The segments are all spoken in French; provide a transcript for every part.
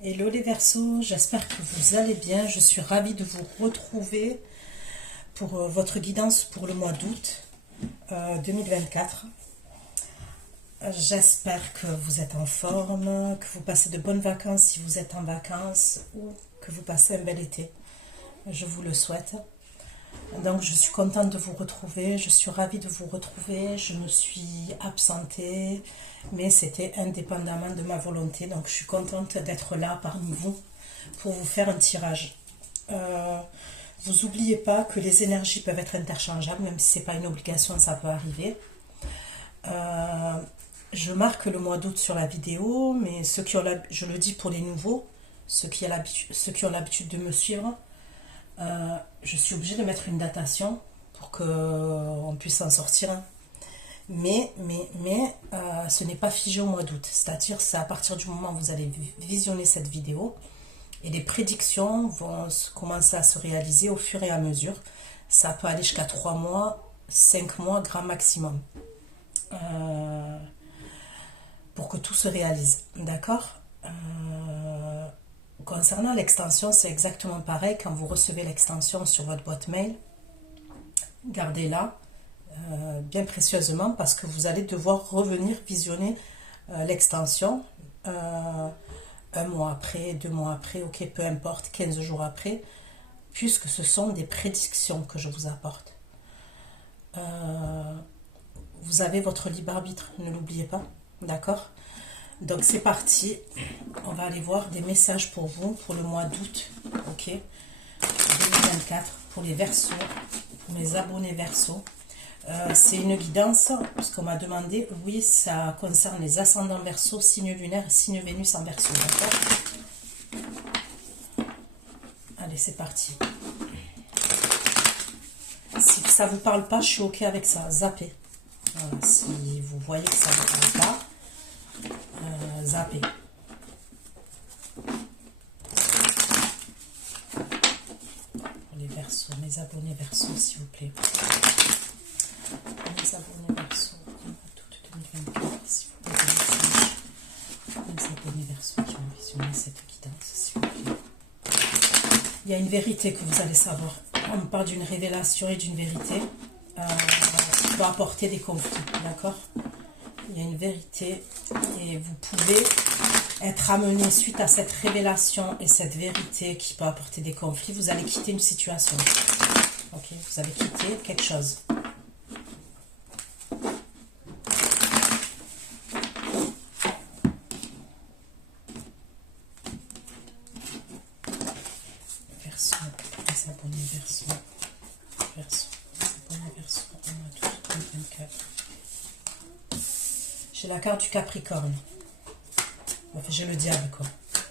Hello les Verseaux, j'espère que vous allez bien. Je suis ravie de vous retrouver pour votre guidance pour le mois d'août 2024. J'espère que vous êtes en forme, que vous passez de bonnes vacances si vous êtes en vacances ou que vous passez un bel été. Je vous le souhaite. Donc je suis contente de vous retrouver, je suis ravie de vous retrouver. Je me suis absentée, mais c'était indépendamment de ma volonté. Donc je suis contente d'être là parmi vous pour vous faire un tirage. Vous n'oubliez pas que les énergies peuvent être interchangeables, même si ce n'est pas une obligation, ça peut arriver. Je marque le mois d'août sur la vidéo, mais ceux qui ont je le dis pour les nouveaux, ceux qui ont l'habitude de me suivre, je suis obligée de mettre une datation pour qu'on puisse s'en sortir. Mais ce n'est pas figé au mois d'août. C'est-à-dire, c'est à partir du moment où vous allez visionner cette vidéo et les prédictions vont commencer à se réaliser au fur et à mesure. Ça peut aller jusqu'à 3 mois, 5 mois, grand maximum. Pour que tout se réalise. D'accord ? Concernant l'extension, c'est exactement pareil. Quand vous recevez l'extension sur votre boîte mail, gardez-la bien précieusement parce que vous allez devoir revenir visionner l'extension 1 mois après, 2 mois après, ok, peu importe, 15 jours après, puisque ce sont des prédictions que je vous apporte. Vous avez votre libre arbitre, ne l'oubliez pas, d'accord ? Donc c'est parti, on va aller voir des messages pour vous pour le mois d'août, ok, 2024, pour les Verseaux, pour mes abonnés Verseaux. C'est une guidance, puisqu'on m'a demandé, oui, ça concerne les ascendants Verseaux, signe lunaire et signe Vénus en Verseau, d'accord ? Allez, c'est parti. Si ça ne vous parle pas, je suis ok avec ça, zappez. Voilà, si vous voyez que ça ne vous parle pas, zappez. Pour les Verseaux, mes abonnés Verseaux, s'il vous plaît. Mes abonnés Verseaux, toute 2024, s'il vous plaît. Mes abonnés Verseaux qui ont visionné cette guidance, s'il vous plaît. Il y a une vérité que vous allez savoir. On me parle d'une révélation et d'une vérité qui peut apporter des conflits, d'accord ? Il y a une vérité et vous pouvez être amené suite à cette révélation et cette vérité qui peut apporter des conflits. Vous allez quitter une situation. Ok, vous allez quitter quelque chose. Verseau, les abonnés Verseau, Verseau, les abonnés Verseau, on a tout 2024. J'ai la carte du Capricorne. Enfin, j'ai le diable, quoi.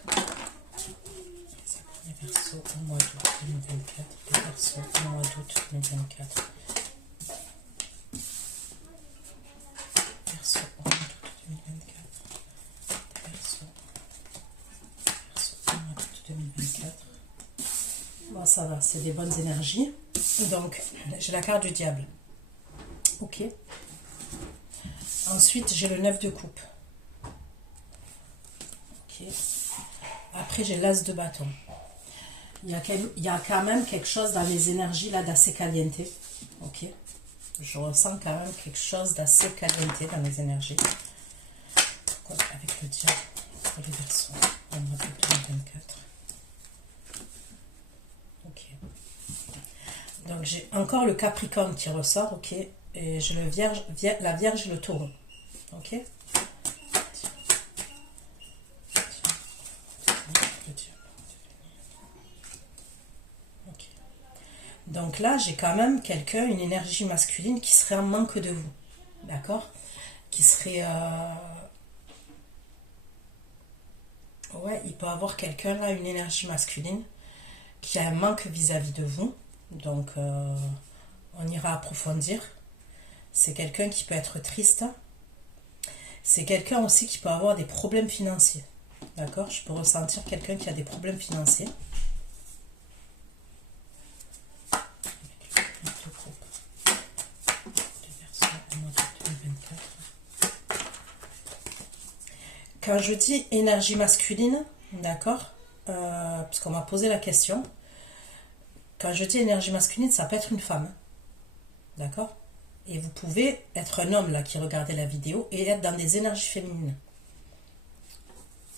Les abonnés Verseau au mois d'août 2024. Les Verseaux au mois d'août 2024. Verseau au mois d'août 2024. Verseau au mois d'août 2024. Bon, ça va, c'est des bonnes énergies. Donc, j'ai la carte du diable. Ok. Ensuite, j'ai le 9 de coupe. Ok. Après, j'ai l'as de bâton. Il y a quand même quelque chose dans les énergies là d'assez caliente. Ok. Je ressens quand même quelque chose d'assez caliente dans les énergies. Pourquoi avec le diable pour les Verseaux en mois d'août 2024. Ok. Donc, j'ai encore le Capricorne qui ressort. Ok. Et j'ai la Vierge et le Taureau. Ok. Ok. Donc là, j'ai quand même quelqu'un, une énergie masculine qui serait en manque de vous. D'accord ? Qui serait... Ouais, il peut avoir quelqu'un là, une énergie masculine, qui a un manque vis-à-vis de vous. Donc, on ira approfondir. C'est quelqu'un qui peut être triste. C'est quelqu'un aussi qui peut avoir des problèmes financiers. D'accord ? Je peux ressentir quelqu'un qui a des problèmes financiers. Quand je dis énergie masculine, D'accord, puisqu'on m'a posé la question. Quand je dis énergie masculine, ça peut être une femme. D'accord. Et vous pouvez être un homme là qui regardait la vidéo et être dans des énergies féminines.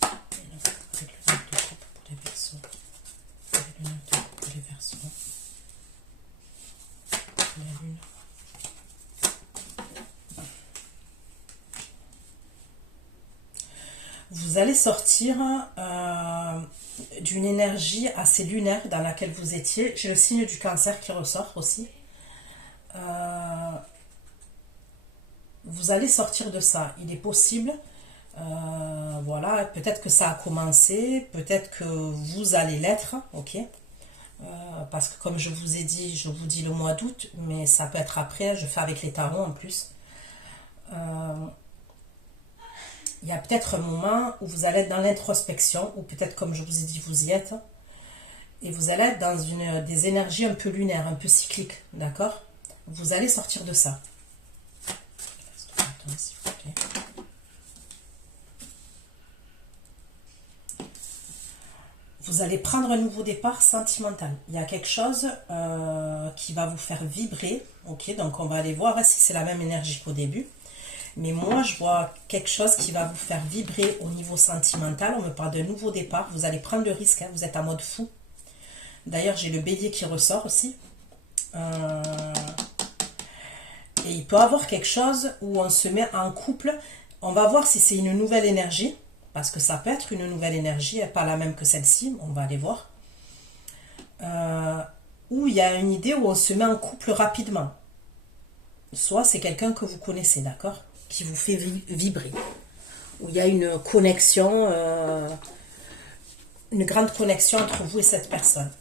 Et là, avec le 9 de coupe pour les Verseaux. Avec le 9 de coupe pour les Verseaux. La lune. Vous allez sortir d'une énergie assez lunaire dans laquelle vous étiez. J'ai le signe du cancer qui ressort aussi. Vous allez sortir de ça. Il est possible. Voilà, peut-être que ça a commencé, peut-être que vous allez l'être, ok. Parce que comme je vous ai dit, je vous dis le mois d'août, mais ça peut être après, je fais avec les tarots en plus. Il y a peut-être un moment où vous allez être dans l'introspection, ou peut-être comme je vous ai dit, vous y êtes, et vous allez être dans des énergies un peu lunaires, un peu cycliques, d'accord. Vous allez sortir de ça. S'il vous plaît. Vous allez prendre un nouveau départ sentimental. Il y a quelque chose qui va vous faire vibrer. Ok, donc on va aller voir si c'est la même énergie qu'au début. Mais moi, je vois quelque chose qui va vous faire vibrer au niveau sentimental. On me parle d'un nouveau départ. Vous allez prendre le risque. Hein, vous êtes en mode fou. D'ailleurs, j'ai le bélier qui ressort aussi. Et il peut y avoir quelque chose où on se met en couple. On va voir si c'est une nouvelle énergie. Parce que ça peut être une nouvelle énergie, pas la même que celle-ci, on va aller voir. Où il y a une idée où on se met en couple rapidement. Soit c'est quelqu'un que vous connaissez, d'accord, qui vous fait vibrer. Où il y a une connexion, une grande connexion entre vous et cette personne.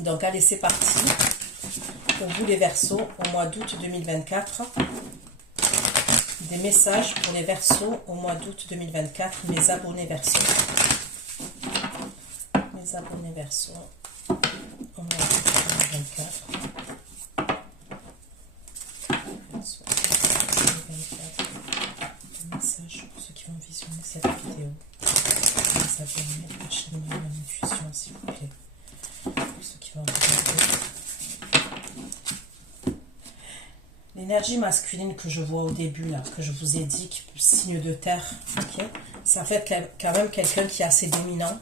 Donc allez, c'est parti. Pour vous les Verseaux, au mois d'août 2024. Des messages pour les Verseaux au mois d'août 2024, mes abonnés Verseaux. Mes abonnés Verseaux au mois d'août 2024. Verseaux 2024. Des messages pour ceux qui vont visionner cette vidéo. Les abonnés de la chaîne Myriam Intuition, s'il vous plaît. Pour ceux qui vont regarder. L'énergie masculine que je vois au début, là, que je vous ai dit, signe de terre, ok, ça fait quand même quelqu'un qui est assez dominant.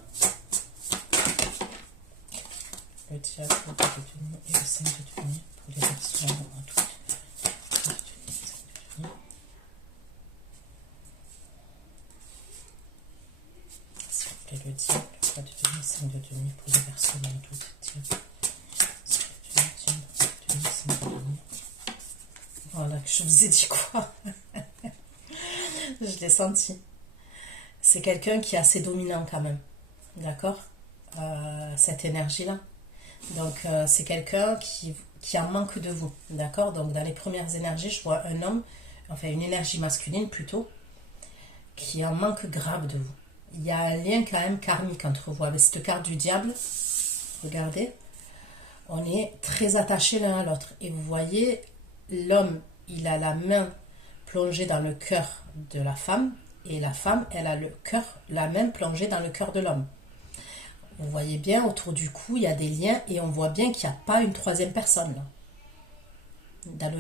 Le diable, le demi et le 5 de demi pour les Verseaux en tout. S'il vous plaît, le diable, le 3 de demi, 5 de demi pour les Verseaux en tout. Diable. Voilà, je vous ai dit quoi. Je l'ai senti. C'est quelqu'un qui est assez dominant quand même. D'accord, cette énergie-là. Donc, c'est quelqu'un qui en manque de vous. D'accord. Donc, dans les premières énergies, je vois un homme, enfin une énergie masculine plutôt, qui en manque grave de vous. Il y a un lien quand même karmique entre vous. Avec cette carte du diable, regardez, on est très attachés l'un à l'autre. Et vous voyez, l'homme, il a la main plongée dans le cœur de la femme, et la femme, elle a le cœur, la main plongée dans le cœur de l'homme. Vous voyez bien, autour du cou, il y a des liens, et on voit bien qu'il n'y a pas une troisième personne là.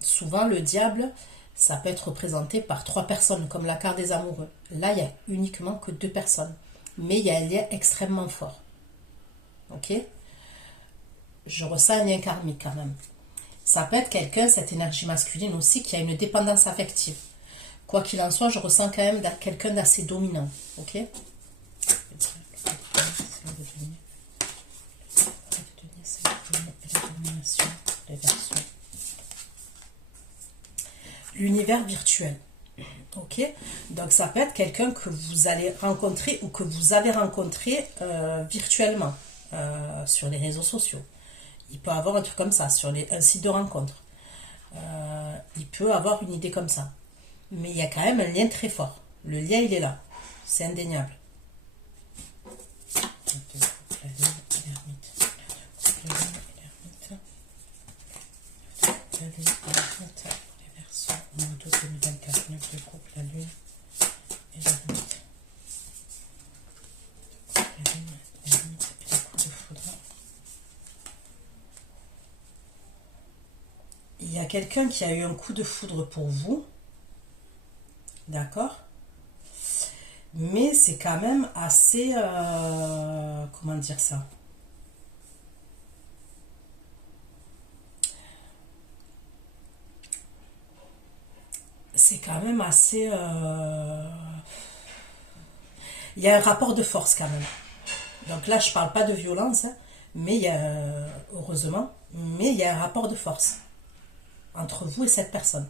Souvent, le diable, ça peut être représenté par 3 personnes, comme la carte des amoureux. Là, il n'y a uniquement que 2 personnes. Mais il y a un lien extrêmement fort. Ok ? Je ressens un lien karmique quand même. Ça peut être quelqu'un, cette énergie masculine aussi, qui a une dépendance affective. Quoi qu'il en soit, je ressens quand même quelqu'un d'assez dominant. Ok ? L'univers virtuel. Ok ? Donc ça peut être quelqu'un que vous allez rencontrer ou que vous avez rencontré virtuellement sur les réseaux sociaux. Il peut avoir un truc comme ça, sur un site de rencontre. Il peut avoir une idée comme ça. Mais il y a quand même un lien très fort. Le lien, il est là. C'est indéniable. Il y a quelqu'un qui a eu un coup de foudre pour vous. D'accord? Mais c'est quand même assez... comment dire ça? C'est quand même assez... il y a un rapport de force quand même. Donc là, je parle pas de violence, hein, mais il y a... heureusement, mais il y a un rapport de force entre vous et cette personne.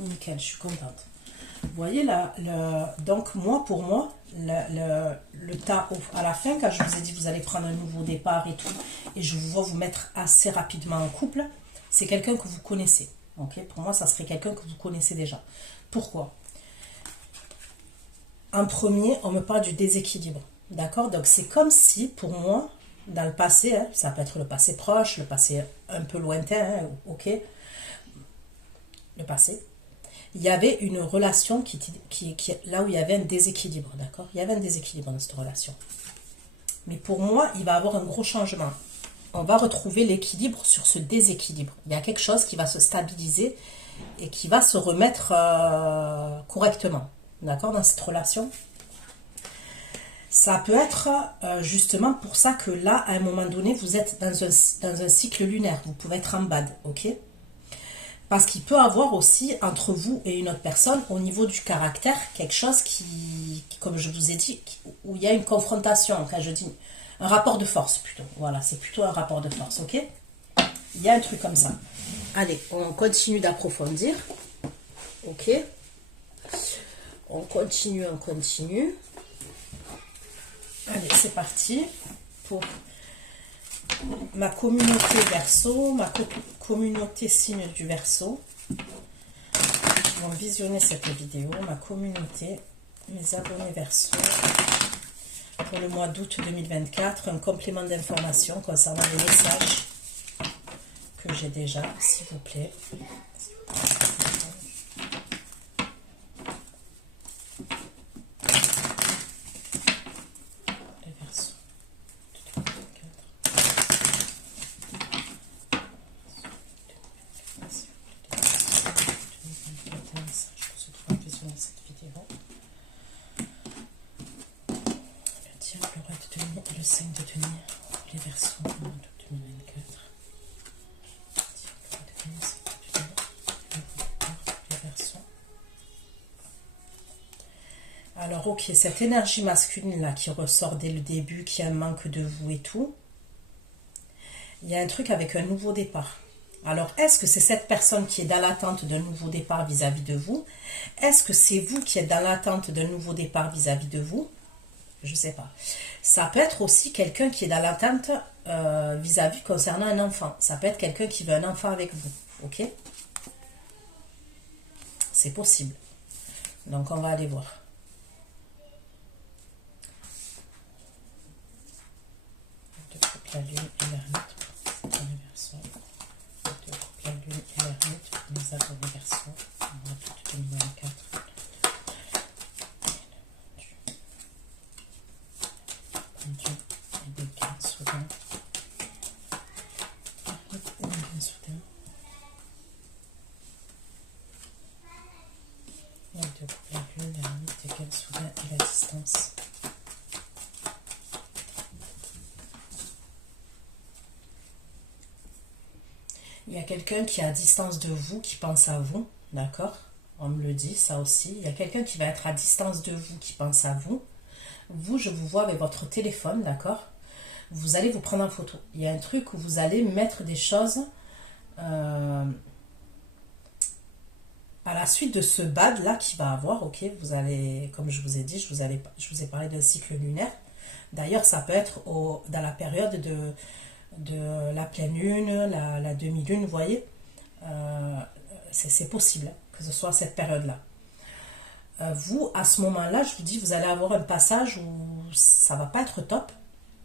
Nickel, je suis contente. Vous voyez là, donc moi, pour moi, le tas à la fin, quand je vous ai dit vous allez prendre un nouveau départ et tout, et je vous vois vous mettre assez rapidement en couple, c'est quelqu'un que vous connaissez. Ok, pour moi, ça serait quelqu'un que vous connaissez déjà. Pourquoi? En premier, on me parle du déséquilibre. D'accord? Donc c'est comme si, pour moi, dans le passé, hein, ça peut être le passé proche, le passé un peu lointain, hein, ok? Le passé. Il y avait une relation là où il y avait un déséquilibre, d'accord? Il y avait un déséquilibre dans cette relation. Mais pour moi, il va y avoir un gros changement. On va retrouver l'équilibre sur ce déséquilibre. Il y a quelque chose qui va se stabiliser et qui va se remettre correctement, d'accord, dans cette relation. Ça peut être justement pour ça que là, à un moment donné, vous êtes dans un cycle lunaire. Vous pouvez être en bad, ok? Parce qu'il peut avoir aussi, entre vous et une autre personne, au niveau du caractère, quelque chose qui comme je vous ai dit, où il y a une confrontation, quand je dis un rapport de force plutôt. Voilà, c'est plutôt un rapport de force, ok? Il y a un truc comme ça. Allez, on continue d'approfondir. Ok? On continue, on continue. Allez, c'est parti pour ma communauté Verseau, ma communauté signe du Verseau. Ils vont visionner cette vidéo, ma communauté, mes abonnés Verseau, pour le mois d'août 2024, un complément d'information concernant les messages que j'ai déjà, s'il vous plaît. Le 5 de tenir pour les Verseaux en 2024. Alors ok, cette énergie masculine là qui ressort dès le début, qui a un manque de vous et tout, il y a un truc avec un nouveau départ. Alors est-ce que c'est cette personne qui est dans l'attente d'un nouveau départ vis-à-vis de vous? Est-ce que c'est vous qui êtes dans l'attente d'un nouveau départ vis-à-vis de vous? Je ne sais pas. Ça peut être aussi quelqu'un qui est dans l'attente vis-à-vis concernant un enfant. Ça peut être quelqu'un qui veut un enfant avec vous. Ok? C'est possible. Donc on va aller voir. La lune et l'ermite pour les Verseaux. La lune et l'ermite pour les abonnés Verseaux. En mois d'août 2024. Dieu et des gains soudains. Des gains soudains. La lune, l'ermite, des gains soudains et la distance. Il y a quelqu'un qui est à distance de vous, qui pense à vous, d'accord? On me le dit, ça aussi. Il y a quelqu'un qui va être à distance de vous, qui pense à vous. Vous, je vous vois avec votre téléphone, d'accord? Vous allez vous prendre en photo. Il y a un truc où vous allez mettre des choses à la suite de ce bad là qui va avoir, ok? Vous allez, comme je vous ai dit, je vous ai parlé d'un cycle lunaire. D'ailleurs, ça peut être dans la période de la pleine lune, la demi-lune, vous voyez. C'est possible que ce soit cette période-là. Vous, à ce moment-là, je vous dis, vous allez avoir un passage où ça va pas être top,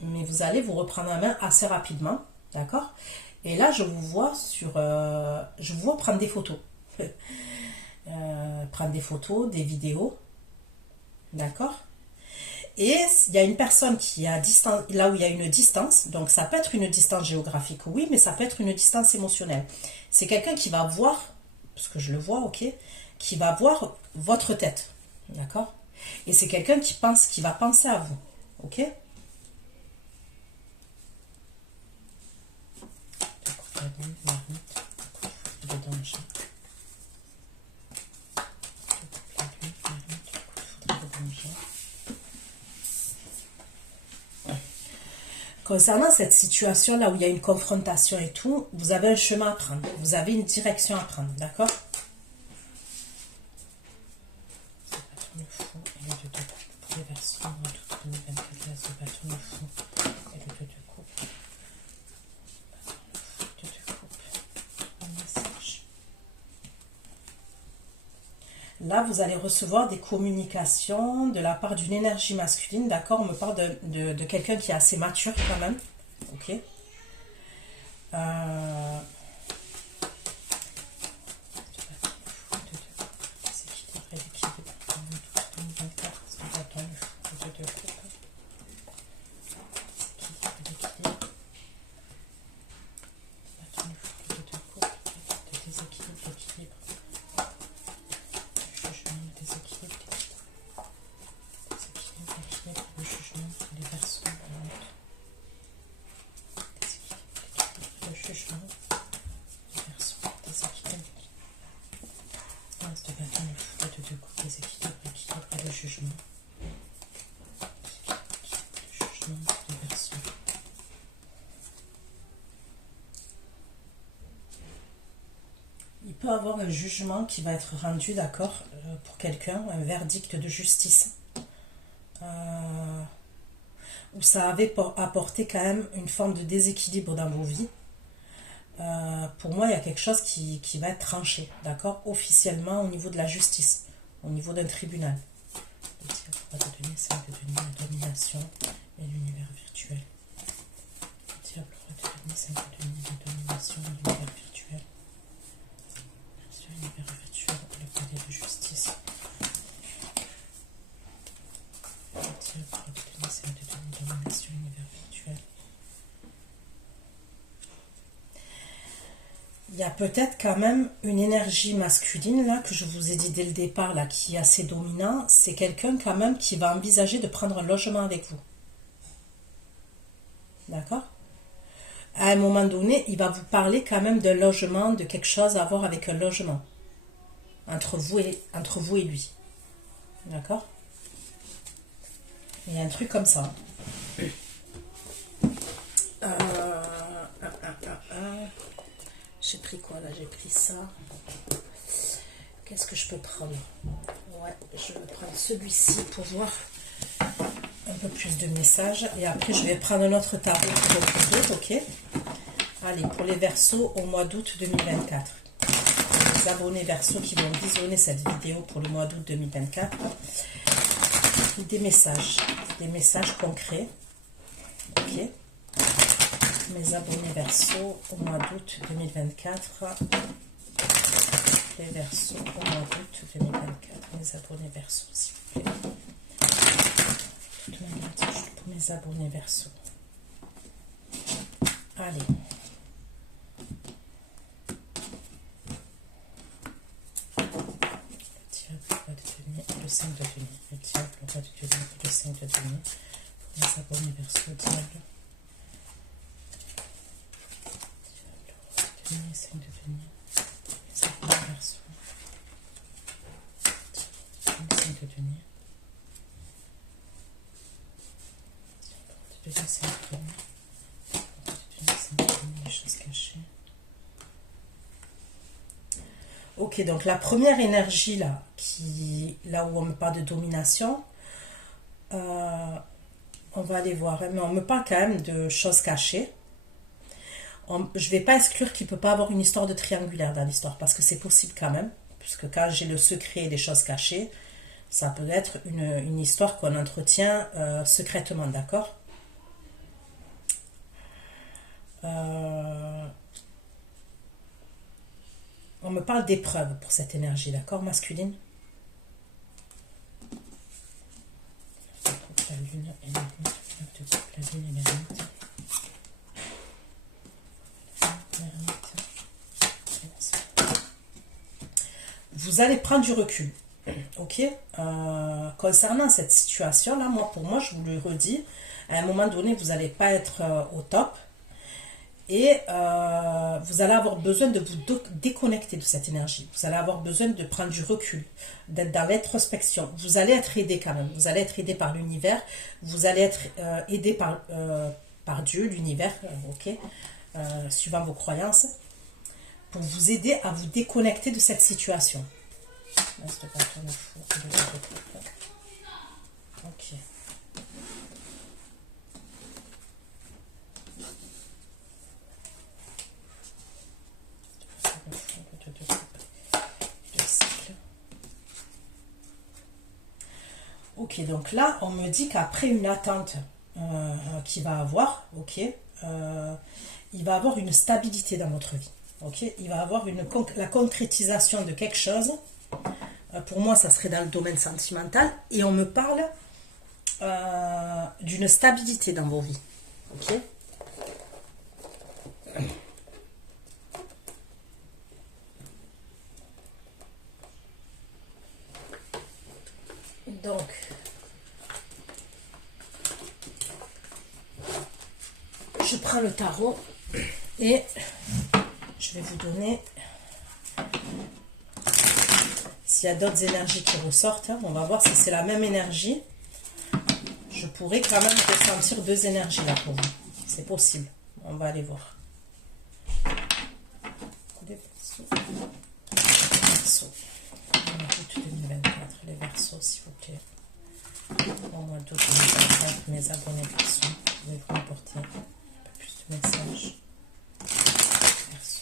mais vous allez vous reprendre en main assez rapidement, d'accord? Et là, je vous vois je vous vois prendre des photos. Prendre des photos, des vidéos, d'accord? Et il y a une personne qui est à distance, là où il y a une distance, donc ça peut être une distance géographique, oui, mais ça peut être une distance émotionnelle. C'est quelqu'un qui va voir, parce que je le vois, ok, qui va voir votre tête, d'accord? Et c'est quelqu'un qui va penser à vous, ok? Concernant cette situation-là où il y a une confrontation et tout, vous avez un chemin à prendre. Vous avez une direction à prendre, d'accord? Là, vous allez recevoir des communications de la part d'une énergie masculine, d'accord? On me parle de quelqu'un qui est assez mature quand même, ok? Il peut avoir un jugement qui va être rendu, d'accord, pour quelqu'un, un verdict de justice. Où ça avait apporté quand même une forme de déséquilibre dans vos vies. Pour moi, il y a quelque chose qui va être tranché, d'accord, officiellement au niveau de la justice, au niveau d'un tribunal. Le diable va te donner, c'est de donner la domination et l'univers virtuel. Le diable va te donner, c'est de donner la domination et l'univers virtuel. L'univers virtuel, le palais de justice. Le diable va te donner, c'est de donner la domination et l'univers virtuel. Il y a peut-être quand même une énergie masculine là que je vous ai dit dès le départ là qui est assez dominant. C'est quelqu'un quand même qui va envisager de prendre un logement avec vous. D'accord? À un moment donné, il va vous parler quand même d'un logement, de quelque chose à voir avec un logement entre vous et lui. D'accord? Il y a un truc comme ça. J'ai pris quoi là? J'ai pris ça. Qu'est-ce que je peux prendre? Ouais, je vais prendre celui-ci pour voir un peu plus de messages. Et après, je vais prendre un autre tarot pour votre autres, ok? Allez, pour les Verseaux au mois d'août 2024. Les abonnés Verseaux qui vont visionner cette vidéo pour le mois d'août 2024. Des messages concrets. Ok? Mes abonnés Verseaux au mois d'août 2024. Les Verseaux au mois d'août 2024. Mes abonnés Verseaux, s'il vous plaît. Pour mes abonnés Verseaux. Allez. Le 5 de denier, le diable, le roi de denier, le 5 de denier, pour les abonnés Verseaux, le diable, le 5 de denier, les abonnés Verseaux, le 5 de denier, le 5 de denier, les choses cachées. Ok, donc la première énergie là, là où on me parle de domination, on va aller voir, mais on me parle quand même de choses cachées, Je vais pas exclure qu'il peut pas avoir une histoire de triangulaire dans l'histoire, parce que c'est possible quand même, puisque quand j'ai le secret et des choses cachées, ça peut être une histoire qu'on entretient secrètement, d'accord. On me parle d'épreuve pour cette énergie, d'accord, masculine. La lune et la lune et vous allez prendre du recul, ok. Concernant cette situation là, pour moi je vous le redis, à un moment donné vous n'allez pas être au top, et vous allez avoir besoin de vous déconnecter de cette énergie. Vous allez avoir besoin de prendre du recul, d'être dans l'introspection. Vous allez être aidé quand même. Vous allez être aidé par l'univers. Vous allez être aidé par Dieu, l'univers, ok, suivant vos croyances, pour vous aider à vous déconnecter de cette situation. Ok. Ok, donc là, on me dit qu'après une attente qu'il va avoir, ok, il va avoir une stabilité dans votre vie. Ok, il va avoir la concrétisation de quelque chose. Pour moi, ça serait dans le domaine sentimental. Et on me parle d'une stabilité dans vos vies. Ok. Donc, je prends le tarot et je vais vous donner, s'il y a d'autres énergies qui ressortent, hein, on va voir si c'est la même énergie. Je pourrais quand même ressentir deux énergies là pour vous. C'est possible. On va aller voir. Des Verseaux. Août 2024, les Verseaux, s'il vous plaît. Au mois d'août 2024, mes abonnés Verseaux, vous pouvez vous rapporter un peu plus de messages. Verseaux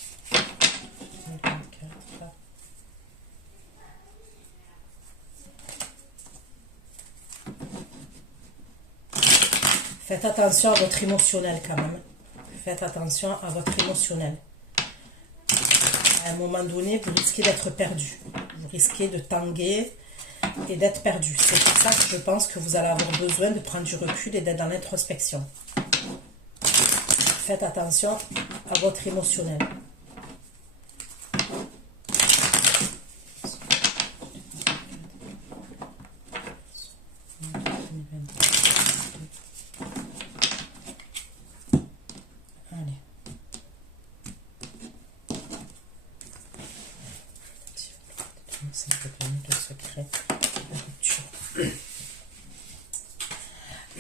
2024, là. Faites attention à votre émotionnel quand même. Faites attention à votre émotionnel. À un moment donné, vous risquez d'être perdu. Vous risquez de tanguer et d'être perdu. C'est pour ça que je pense que vous allez avoir besoin de prendre du recul et d'être dans l'introspection. Faites attention à votre émotionnel.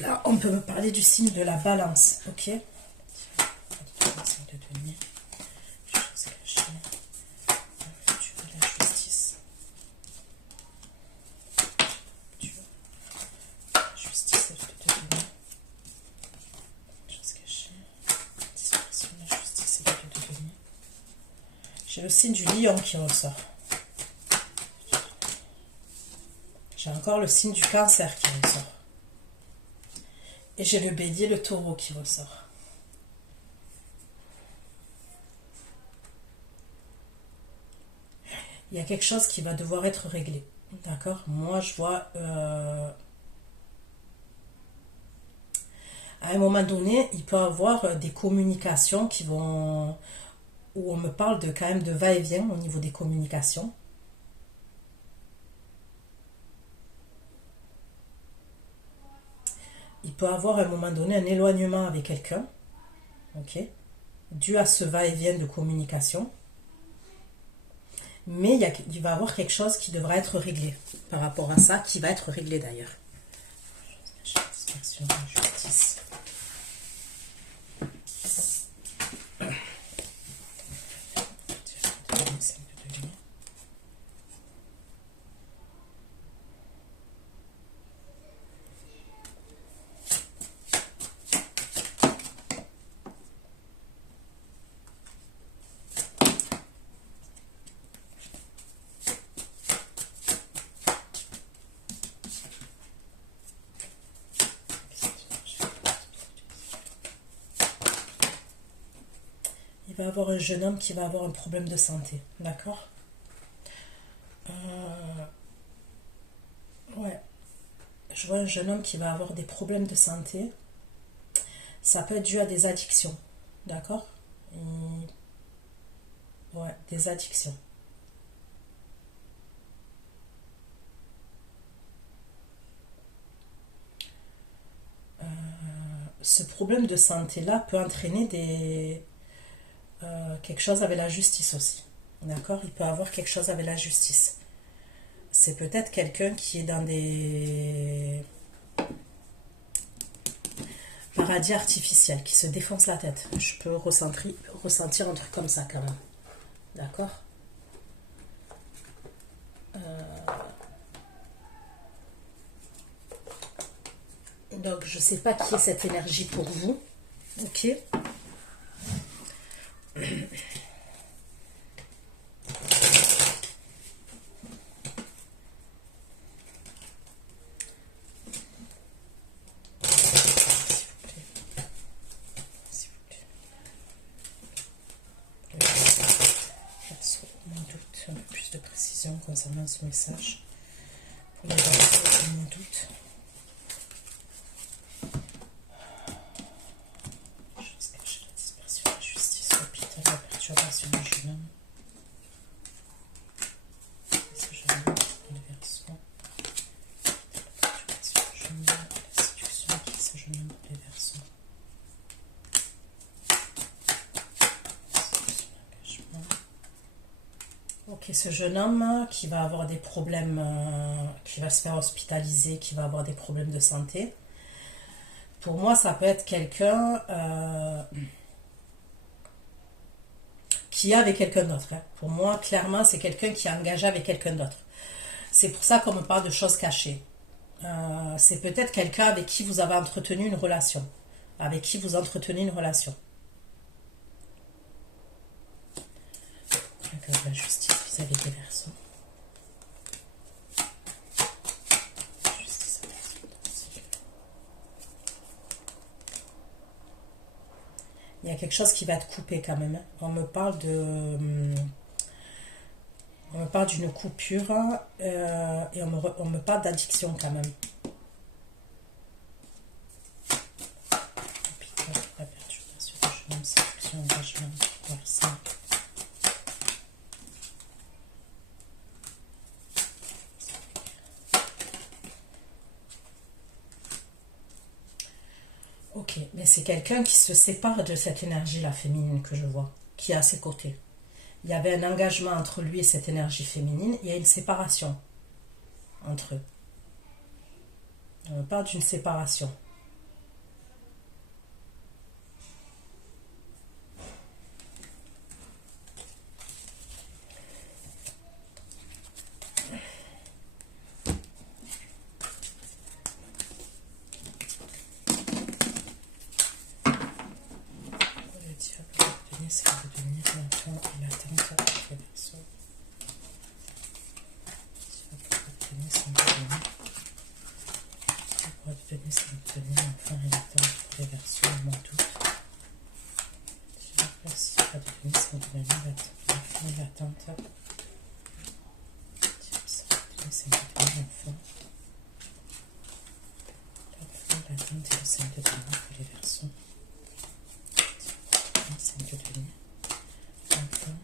Là, on peut me parler du signe de la balance, ok? J'ai le signe du lion qui ressort. J'ai encore le signe du cancer qui ressort. Et j'ai le bélier, le taureau qui ressort. Il y a quelque chose qui va devoir être réglé. D'accord? Moi, je vois... à un moment donné, il peut y avoir des communications qui vont... où on me parle de quand même de va-et-vient au niveau des communications. Il peut y avoir à un moment donné un éloignement avec quelqu'un, ok, dû à ce va-et-vient de communication. Mais il va y avoir quelque chose qui devra être réglé par rapport à ça, qui va être réglé d'ailleurs. Justice. Il va avoir un jeune homme qui va avoir un problème de santé, d'accord? Ouais, je vois un jeune homme qui va avoir des problèmes de santé. Ça peut être dû à des addictions, d'accord? Ouais, des addictions. Ce problème de santé-là peut entraîner quelque chose avec la justice aussi. D'accord? Il peut avoir quelque chose avec la justice. C'est peut-être quelqu'un qui est dans des paradis artificiels, qui se défonce la tête. Je peux ressentir un truc comme ça quand même. D'accord? Donc, je ne sais pas qui est cette énergie pour vous. Ok? S'il vous plaît. Mon doute, un peu plus de précision concernant ce message. Pour les personnes, mon doute. Chose cachée, la dispersion, la justice, l'hôpital, la perturbation du jeune homme. Ce jeune homme, le versement. La perturbation du jeune homme, la séduction qui ce jeune homme, les versements. Ok, ce jeune homme qui va avoir des problèmes, qui va se faire hospitaliser, qui va avoir des problèmes de santé. Pour moi, ça peut être quelqu'un qui est avec quelqu'un d'autre. Hein. Pour moi, clairement, c'est quelqu'un qui est engagé avec quelqu'un d'autre. C'est pour ça qu'on me parle de choses cachées. C'est peut-être quelqu'un avec qui vous avez entretenu une relation. Avec qui vous entretenez une relation. La justice vis-à-vis des Verseaux. Justice il y a quelque chose qui va être coupé quand même. On me parle d'une coupure et on me parle d'addiction quand même. La perturbation, chemin, séduction, engagement, versant. Ok, mais c'est quelqu'un qui se sépare de cette énergie-là féminine que je vois, qui est à ses côtés. Il y avait un engagement entre lui et cette énergie féminine, il y a une séparation entre eux. On parle d'une séparation. C'est de devenir l'enfant et l'attente des Verseaux. Pour obtenir, c'est d'obtenir l'enfant et l'attente pour les Verseaux au mois d'août. Si va devenir, c'est d'obtenir l'enfant et l'attente. C'est d'obtenir l'enfant. L'enfant, l'attente et le 5 de devenir pour les Verseaux. 5 de devenir. L'enfant,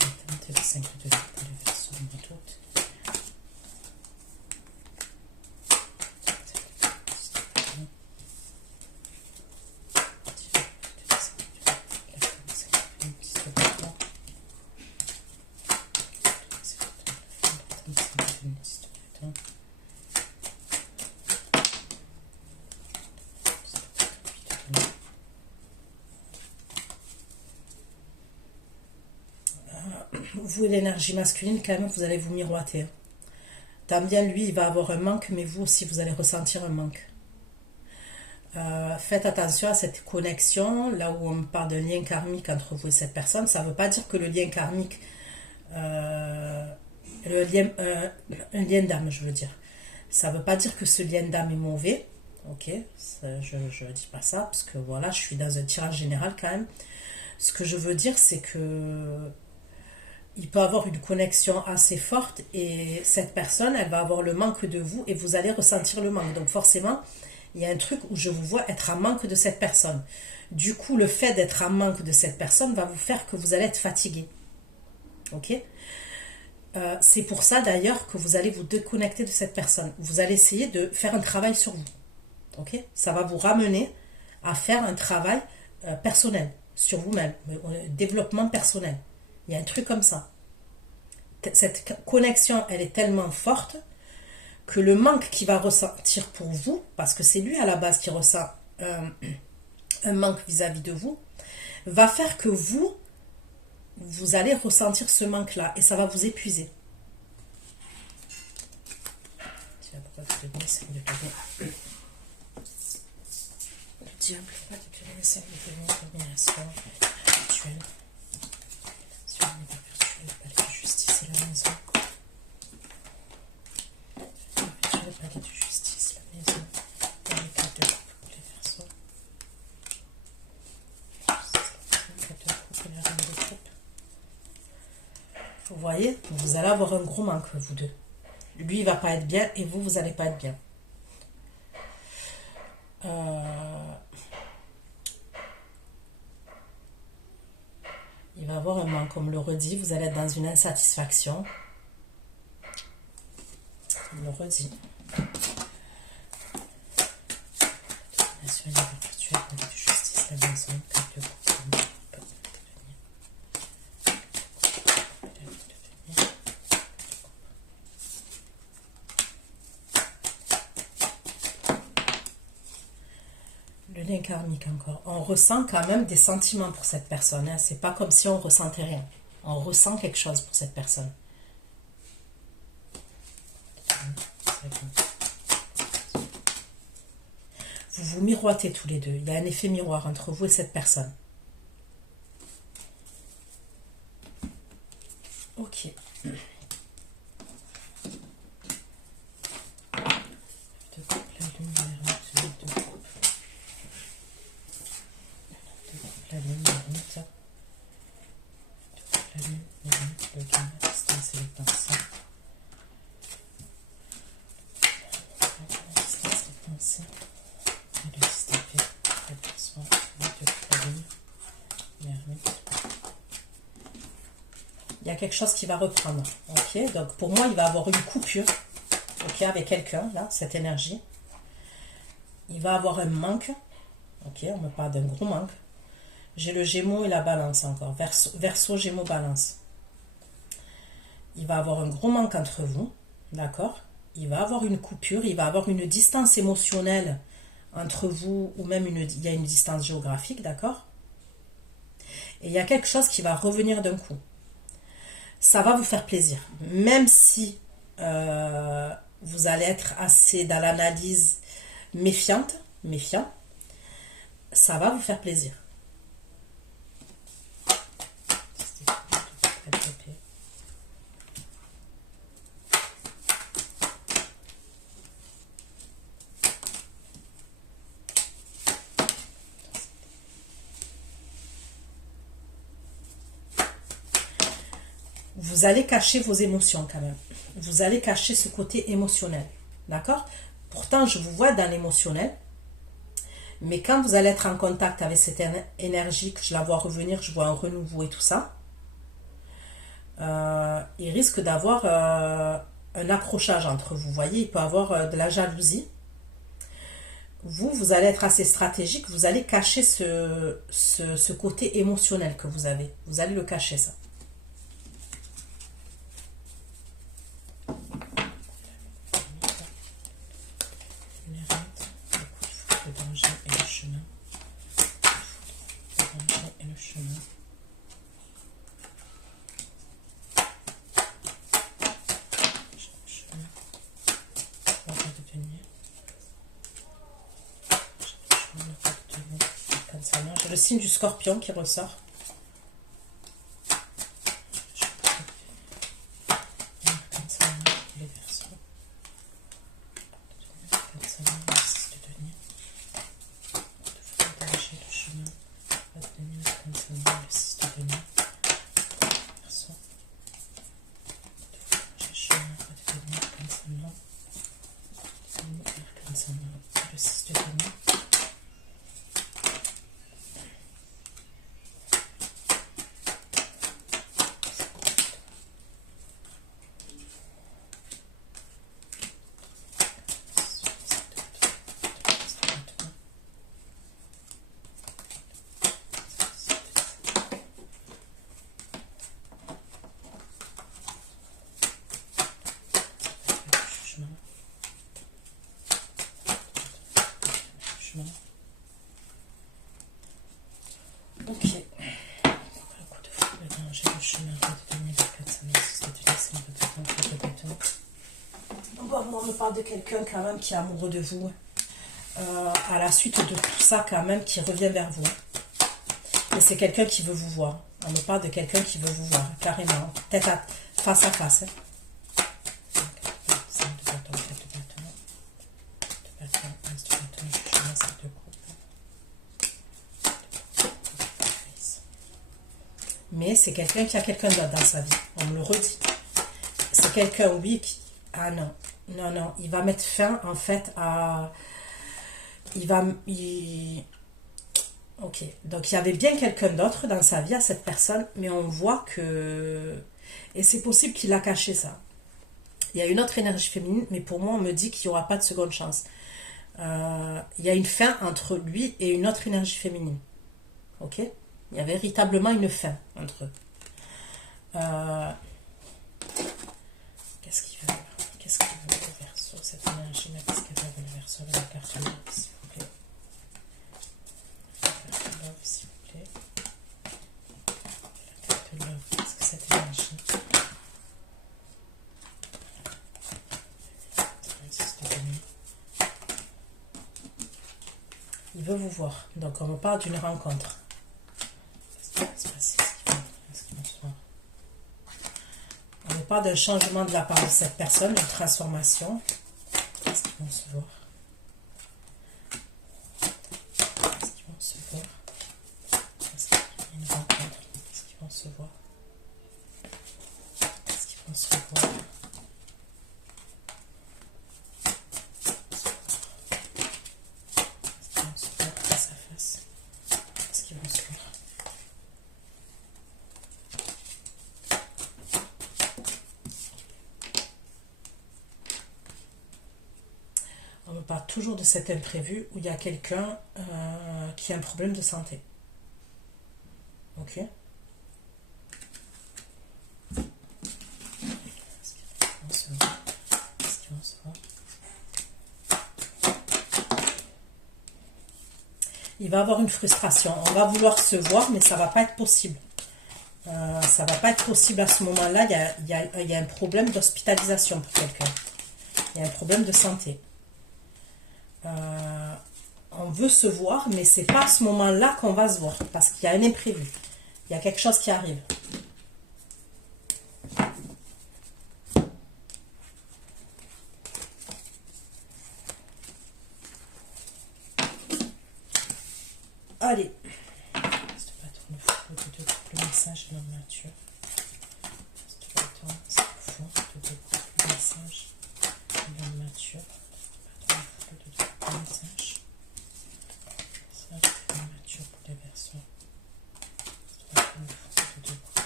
l'attente et le 5 de devenir pour les Verseaux au mois d'août. Vous, l'énergie masculine, quand même, vous allez vous miroiter. Tant bien lui, il va avoir un manque, mais vous aussi, vous allez ressentir un manque. Faites attention à cette connexion, là où on parle d'un lien karmique entre vous et cette personne. Ça ne veut pas dire que le lien karmique, un lien d'âme, je veux dire. Ça ne veut pas dire que ce lien d'âme est mauvais. Ok, ça, je ne dis pas ça, parce que voilà, je suis dans un tirage général quand même. Ce que je veux dire, c'est que il peut avoir une connexion assez forte et cette personne, elle va avoir le manque de vous et vous allez ressentir le manque. Donc forcément, il y a un truc où je vous vois être en manque de cette personne. Du coup, le fait d'être en manque de cette personne va vous faire que vous allez être fatigué. Ok? C'est pour ça d'ailleurs que vous allez vous déconnecter de cette personne. Vous allez essayer de faire un travail sur vous. Ok? Ça va vous ramener à faire un travail personnel sur vous-même, développement personnel. Il y a un truc comme ça. Cette connexion, elle est tellement forte que le manque qu'il va ressentir pour vous, parce que c'est lui à la base qui ressent un manque vis-à-vis de vous, va faire que vous allez ressentir ce manque-là et ça va vous épuiser. Tiens, pourquoi tu te laisses de le diable, pas depuis le message de domination actuelle. Sur l'univers virtuel, le palais de justice et la maison. Le palais de justice, la maison. Et les cartes de coupe pour les versos. Les cartes de coupe et la reine de coupe. Vous voyez, vous allez avoir un gros manque, vous deux. Lui, il va pas être bien et vous allez pas être bien. Il va avoir un manque, comme le redit, vous allez être dans une insatisfaction. On le redit. Nation univers virtuel, palais de justice, la maison, carte de coupe. Le lien karmique encore. On ressent quand même des sentiments pour cette personne. Hein. C'est pas comme si on ressentait rien. On ressent quelque chose pour cette personne. Vous vous miroitez tous les deux. Il y a un effet miroir entre vous et cette personne. Ok. La lune, l'ermite. La lune, l'ermite, le gain, la distance et les pensées. La distance, les pensées. Et le distinguer, la personne, la lune, l'ermite. Il y a quelque chose qui va reprendre. Ok, donc pour moi, il va avoir une coupure. Ok, avec quelqu'un, là, cette énergie. Il va avoir un manque. Ok, on me parle d'un gros manque. J'ai le Gémeaux et la Balance encore. Verseau, Gémeaux, Balance. Il va avoir un gros manque entre vous. D'accord? Il va avoir une coupure. Il va avoir une distance émotionnelle entre vous. Ou même il y a une distance géographique. D'accord? Et il y a quelque chose qui va revenir d'un coup. Ça va vous faire plaisir. Même si vous allez être assez dans l'analyse méfiant, ça va vous faire plaisir. Vous allez cacher vos émotions quand même. Vous allez cacher ce côté émotionnel. D'accord? Pourtant, je vous vois dans l'émotionnel. Mais quand vous allez être en contact avec cette énergie, que je la vois revenir, je vois un renouveau et tout ça, il risque d'avoir un accrochage entre vous. Vous voyez, il peut avoir de la jalousie. Vous allez être assez stratégique. Vous allez cacher ce côté émotionnel que vous avez. Vous allez le cacher, ça. J'ai le signe du Scorpion qui ressort. Bon, moi, on me parle de quelqu'un quand même qui est amoureux de vous. À la suite de tout ça, quand même, qui revient vers vous. Et c'est quelqu'un qui veut vous voir. On me parle de quelqu'un qui veut vous voir, carrément. Tête à face. Hein. Mais c'est quelqu'un qui a quelqu'un d'autre dans sa vie. On me le redit. C'est quelqu'un, oui, qui... Ah non. Non. Il va mettre fin, en fait, à... Ok. Donc, il y avait bien quelqu'un d'autre dans sa vie, à cette personne, mais on voit que... Et c'est possible qu'il a caché ça. Il y a une autre énergie féminine, mais pour moi, on me dit qu'il n'y aura pas de seconde chance. Il y a une fin entre lui et une autre énergie féminine. Ok ? Il y a véritablement une fin entre eux. Qu'est-ce qu'il veut le Verseau, cette énergie là? Qu'est-ce qu'elle veut le Verseau avec la carte Love, s'il vous plaît? La carte Love, s'il vous plaît. La carte Love, qu'est-ce que cette énergie? Il veut vous voir. Donc on me parle d'une rencontre. On me parle d'un changement de la part de cette personne, une transformation. Qu'est-ce qu'ils vont se voir? Qu'est-ce qu'ils vont se voir? Est-ce qu'il y a une rencontre? Qu'est-ce qu'ils vont se voir? Qu'est-ce qu'ils vont se voir? Est-ce qu'ils vont se voir face à face? Est-ce qu'ils vont se voir? On me parle toujours de cet imprévu où il y a quelqu'un qui a un problème de santé. Ok? Est-ce qu'ils vont se voir? Est-ce qu'ils vont se voir? Il va avoir une frustration. On va vouloir se voir, mais ça ne va pas être possible. Ça ne va pas être possible à ce moment-là. Il y a un problème d'hospitalisation pour quelqu'un. Il y a un problème de santé. On veut se voir, mais c'est pas à ce moment-là qu'on va se voir, parce qu'il y a un imprévu. Il y a quelque chose qui arrive. Allez. Le message de la nature. Le message de la nature. Message de la nature pour les Verseaux.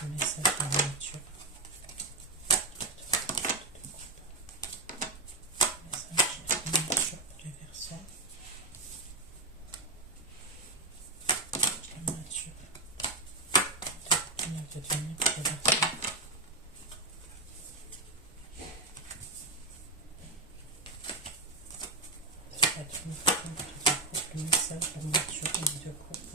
Le message de la nature. Message de la nature pour les Verseaux. La nature. De devenir pour les Verseaux. Le message de la nature de coupe.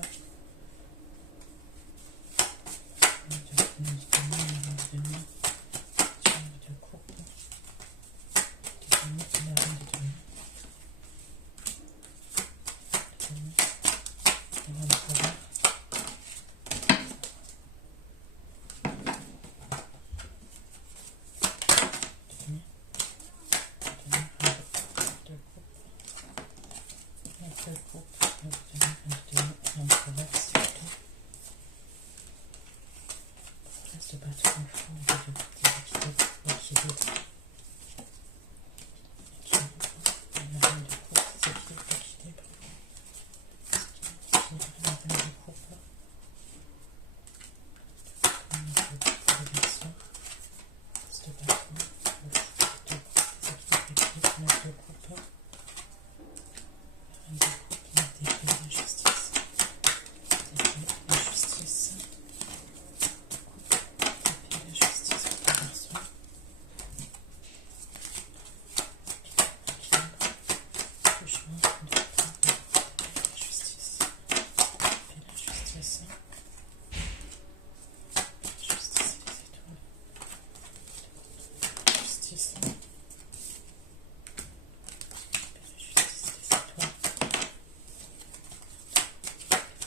justice.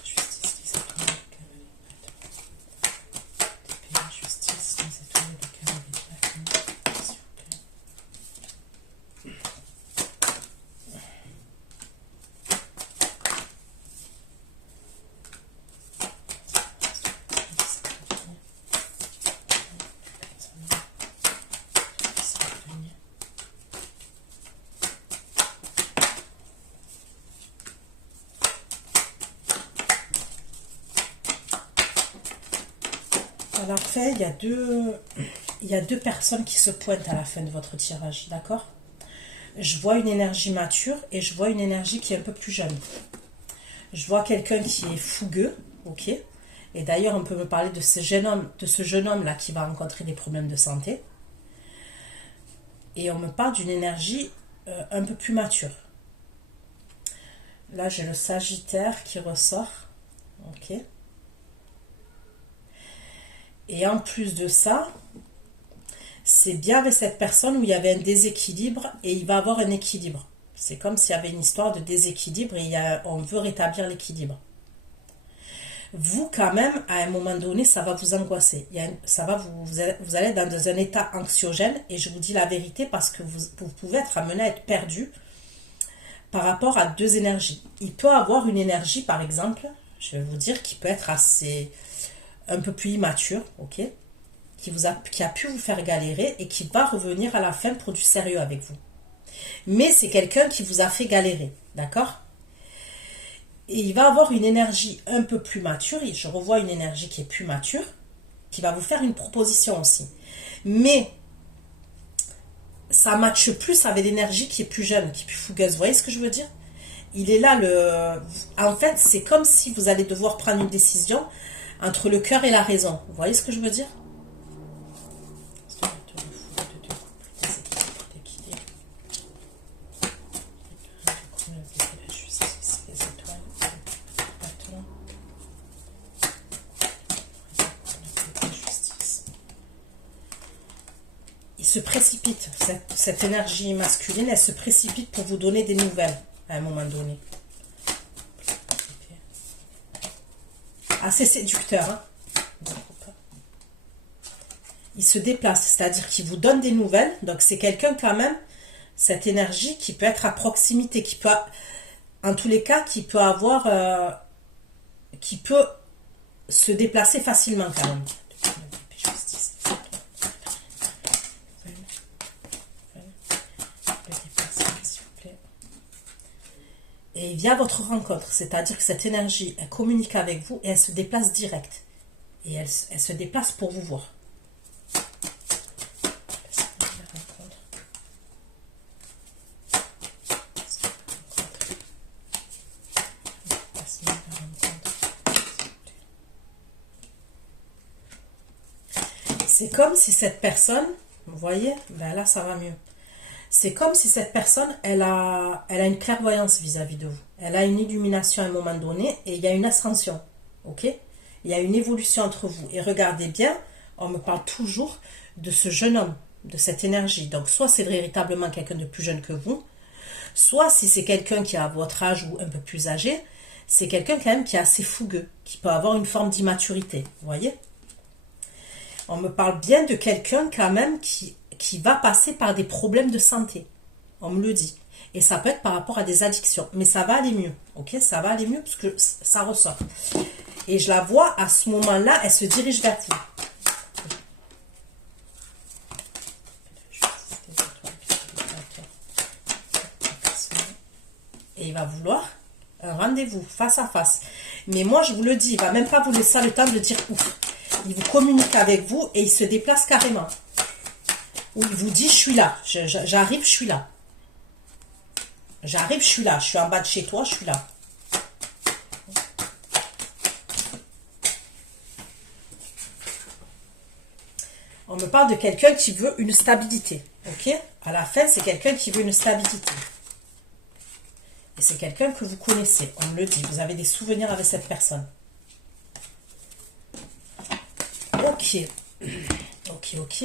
Justice des étoiles. Justice des étoiles. La justice des étoiles du cœur avec la s'il vous plaît. À la fin, il y a deux personnes qui se pointent à la fin de votre tirage, d'accord? Je vois une énergie mature et je vois une énergie qui est un peu plus jeune. Je vois quelqu'un qui est fougueux, ok? Et d'ailleurs, on peut me parler de ce jeune homme là qui va rencontrer des problèmes de santé. Et on me parle d'une énergie un peu plus mature. Là, j'ai le Sagittaire qui ressort, ok? Et en plus de ça, c'est bien avec cette personne où il y avait un déséquilibre et il va avoir un équilibre. C'est comme s'il y avait une histoire de déséquilibre et on veut rétablir l'équilibre. Vous, quand même, à un moment donné, ça va vous angoisser. Vous allez être dans un état anxiogène et je vous dis la vérité parce que vous pouvez être amené à être perdu par rapport à deux énergies. Il peut avoir une énergie, par exemple, je vais vous dire, qui peut être un peu plus immature, ok, qui a pu vous faire galérer et qui va revenir à la fin pour du sérieux avec vous. Mais c'est quelqu'un qui vous a fait galérer, d'accord? Et il va avoir une énergie un peu plus mature, et je revois une énergie qui est plus mature, qui va vous faire une proposition aussi. Mais ça matche plus avec l'énergie qui est plus jeune, qui est plus fougueuse. Vous voyez ce que je veux dire? Il est là, en fait, c'est comme si vous allez devoir prendre une décision entre le cœur et la raison. Vous voyez ce que je veux dire? Il se précipite, cette énergie masculine, elle se précipite pour vous donner des nouvelles à un moment donné. Assez séducteur, hein? Il se déplace, c'est-à-dire qu'il vous donne des nouvelles. Donc c'est quelqu'un quand même, cette énergie qui peut être à proximité, qui peut, en tous les cas, qui peut se déplacer facilement quand même. Et il vient à votre rencontre, c'est-à-dire que cette énergie, elle communique avec vous et elle se déplace direct. Et elle se déplace pour vous voir. C'est comme si cette personne, vous voyez, ben là ça va mieux. C'est comme si cette personne, elle a une clairvoyance vis-à-vis de vous. Elle a une illumination à un moment donné et il y a une ascension. Ok? Il y a une évolution entre vous. Et regardez bien, on me parle toujours de ce jeune homme, de cette énergie. Donc soit c'est véritablement quelqu'un de plus jeune que vous, soit si c'est quelqu'un qui est à votre âge ou un peu plus âgé, c'est quelqu'un quand même qui est assez fougueux, qui peut avoir une forme d'immaturité. Vous voyez? On me parle bien de quelqu'un quand même qui va passer par des problèmes de santé. On me le dit. Et ça peut être par rapport à des addictions. Mais ça va aller mieux. Ok? Ça va aller mieux parce que ça ressort. Et je la vois à ce moment-là, elle se dirige vers vous. Et il va vouloir un rendez-vous face à face. Mais moi, je vous le dis, il ne va même pas vous laisser le temps de dire ouf. Il vous communique avec vous et il se déplace carrément. Ou il vous dit, je suis là, j'arrive, je suis là. J'arrive, je suis là. Je suis en bas de chez toi, je suis là. On me parle de quelqu'un qui veut une stabilité. Ok? À la fin, c'est quelqu'un qui veut une stabilité. Et c'est quelqu'un que vous connaissez. On me le dit. Vous avez des souvenirs avec cette personne. Ok. Ok, ok.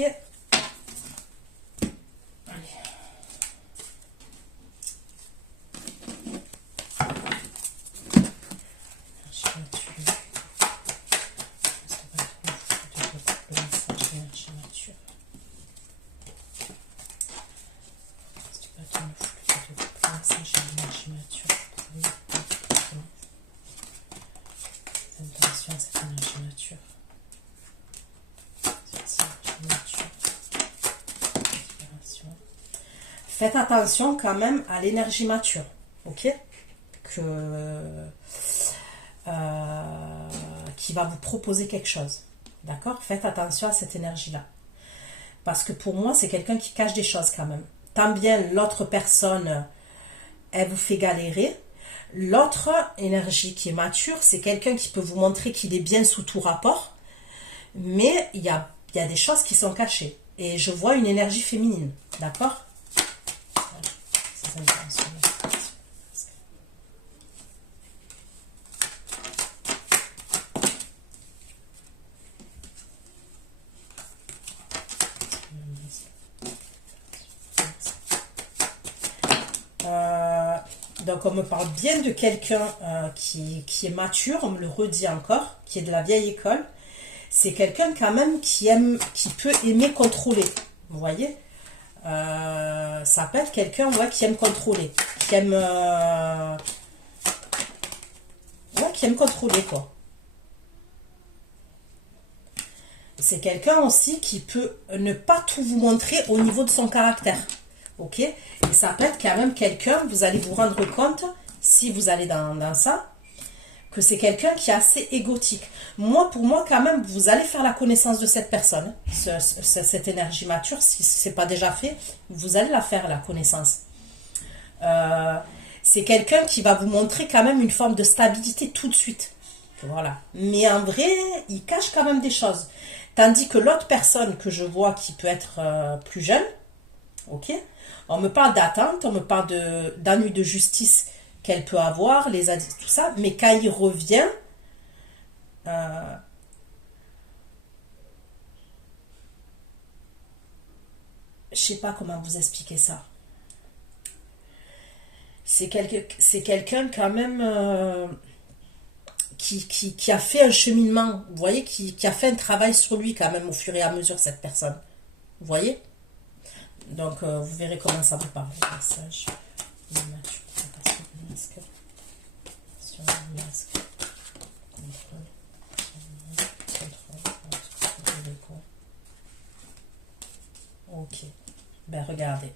faites attention quand même à l'énergie mature, ok? Qui va vous proposer quelque chose, d'accord? Faites attention à cette énergie-là. Parce que pour moi, c'est quelqu'un qui cache des choses quand même. Tant bien l'autre personne, elle vous fait galérer. L'autre énergie qui est mature, c'est quelqu'un qui peut vous montrer qu'il est bien sous tout rapport. Mais il y a des choses qui sont cachées. Et je vois une énergie féminine, d'accord? Donc on me parle bien de quelqu'un qui est mature, on me le redit encore, qui est de la vieille école. C'est quelqu'un quand même qui peut aimer contrôler, vous voyez. Ça peut être quelqu'un qui aime contrôler, qui aime contrôler quoi. C'est quelqu'un aussi qui peut ne pas tout vous montrer au niveau de son caractère. Ok? Et ça peut être quand même quelqu'un, vous allez vous rendre compte, si vous allez dans ça, que c'est quelqu'un qui est assez égotique. Pour moi, quand même, vous allez faire la connaissance de cette personne, cette énergie mature, si ce n'est pas déjà fait, vous allez la faire, la connaissance. C'est quelqu'un qui va vous montrer quand même une forme de stabilité tout de suite. Voilà. Mais en vrai, il cache quand même des choses. Tandis que l'autre personne que je vois qui peut être plus jeune, ok, on me parle d'attente, on me parle d'ennui de justice qu'elle peut avoir, tout ça, mais quand il revient, je sais pas comment vous expliquer ça. C'est quelqu'un quand même qui a fait un cheminement, vous voyez, qui a fait un travail sur lui quand même au fur et à mesure, cette personne. Vous voyez? Donc, vous verrez comment ça vous parle. Message. Ok. Ben, regardez.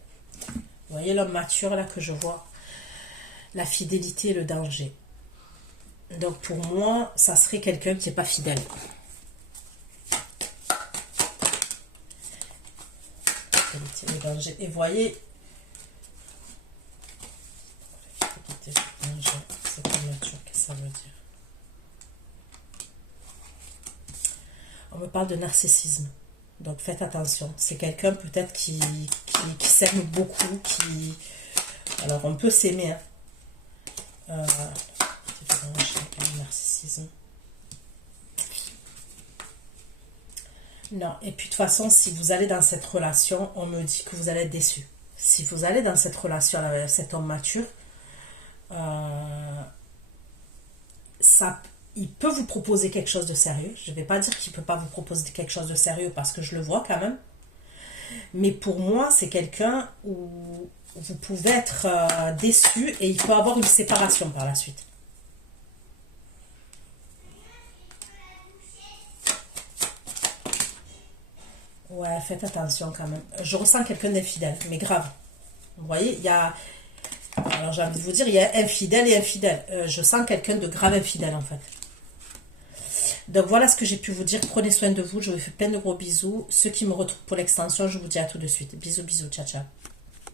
Vous voyez l'homme mature là que je vois? La fidélité et le danger. Donc, pour moi, ça serait quelqu'un qui n'est pas fidèle. Et vous voyez, c'est pas nature, qu'est-ce que ça veut dire? On me parle de narcissisme, donc faites attention. C'est quelqu'un peut-être qui s'aime beaucoup, alors on peut s'aimer. Narcissisme. Non, et puis de toute façon, si vous allez dans cette relation, on me dit que vous allez être déçu. Si vous allez dans cette relation avec cet homme mature, il peut vous proposer quelque chose de sérieux. Je ne vais pas dire qu'il ne peut pas vous proposer quelque chose de sérieux parce que je le vois quand même. Mais pour moi, c'est quelqu'un où vous pouvez être déçu et il peut avoir une séparation par la suite. Ouais, faites attention quand même. Je ressens quelqu'un d'infidèle, mais grave. Vous voyez, il y a... Alors j'ai envie de vous dire, il y a infidèle et infidèle. Je sens quelqu'un de grave infidèle en fait. Donc voilà ce que j'ai pu vous dire. Prenez soin de vous. Je vous fais plein de gros bisous. Ceux qui me retrouvent pour l'extension, je vous dis à tout de suite. Bisous, bisous. Ciao, ciao.